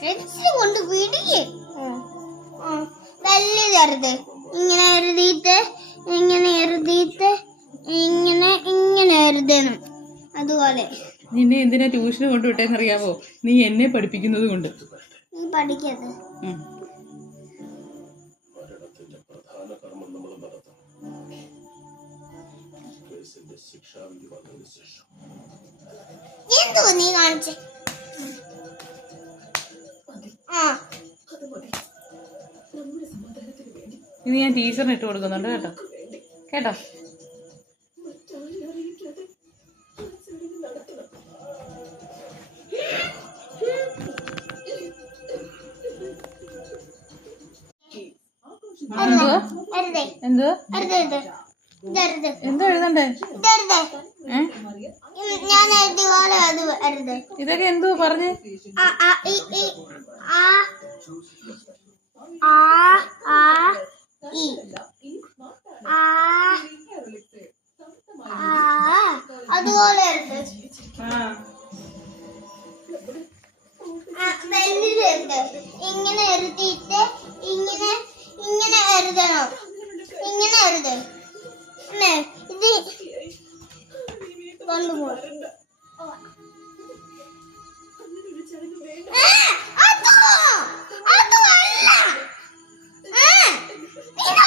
Pencil കൊണ്ട് പിടിക്ക്. നല്ലതരുത്. ഇങ്ങനെ എഴുതിയിട്ട് ഇങ്ങനെ എഴുതിയിട്ട് ഇങ്ങനെ ഇങ്ങനെ എഴുതണം. അതുപോലെ നിന്നെ എന്തിനാ ട്യൂഷന് കൊണ്ടുവിട്ടേന്നറിയാമോ? നീ എന്നെ പഠിപ്പിക്കുന്നത് കൊണ്ട്. നീ പഠിക്കത്. എന്തോ നീ കാണിച്ചേ? ഇനി ഞാൻ ടീച്ചറിന് ഇട്ട് കൊടുക്കുന്നുണ്ട് കേട്ടോ. കേട്ടോ? എന്തോ എന്തോ എഴുതണ്ടേ? ഞാൻ എഴുതിയ പോലെ അത് എഴുതേ. ഇതൊക്കെ എന്തോ പറഞ്ഞേ? അതുപോലെ ഇങ്ങനെ എഴുതിയിട്ട് ഇങ്ങനെ ഇങ്ങനെ എഴുതണം. ഇങ്ങനെ എഴുതേ. ഇത് കൊണ്ടുപോകും.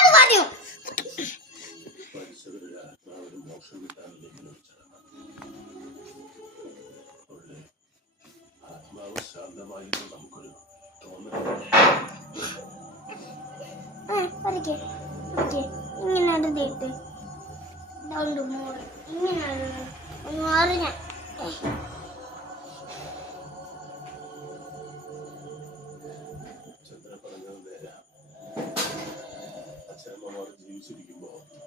പറഞ്ഞു ഇങ്ങനെ എഴുതിയിട്ട് ഇങ്ങനെ അറിഞ്ഞ ജീവിച്ചിരിക്കുമ്പോ